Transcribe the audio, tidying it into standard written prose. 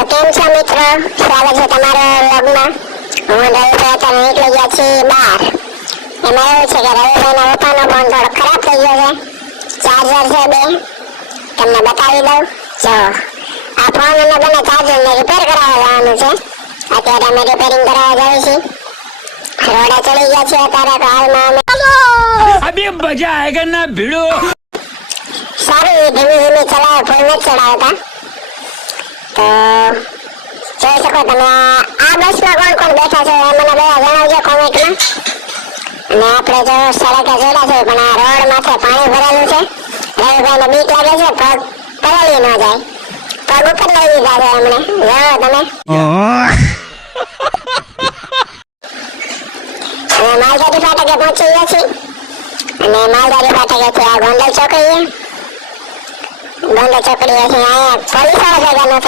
તો કેમ છો મિત્રો, સ્વાગત છે તમારા વ્લોગમાં. હું રવિભાઈ અત્યારે નીકળી ગયા છીએ બહાર. એમાં એવું છે કે રવિભાઈના પપ્પાનો ફોન થોડો ખરાબ થઈ ગયો છે. ચાર્જર છે બે, તમને બતાવી દઉં. જો આ ફોન અને બંને ચાર્જરને રિપેર કરાવવા જવાનું છે. અત્યારે અમે રિપેરિંગ કરાવવા જઈએ છીએ. રોડે ચડી ગયા છીએ અત્યારે. તો હાલમાં અમે अभी मजा आएगा ना भिड़ो. સારી ધીમી ધીમી ચલાવે, ફૂલ નથી ચડાવતા. તો જોઈ શકો તમે આ બસમાં કોણ કોણ બેઠા છે એ મને બધા જણાવજો કોમેન્ટમાં. અને આપણે જો સડકે જોડા છે પણ આ રોડ માથે પાણી ભરેલું છે. રવિભાઈને બીક લાગે છે, પગ પલળી ન જાય. પગ ઉપર લઈ લીધા છે એમણે, જો તમે. અને માલધારી ફાટકે પહોંચી ગયા છીએ. અને માલધારી ફાટકેથી આ ગોંડલ ચોકડીએ. ગોંડલ ચોકડીએ અહીંયા પોલીસ વાળા ભેગા ન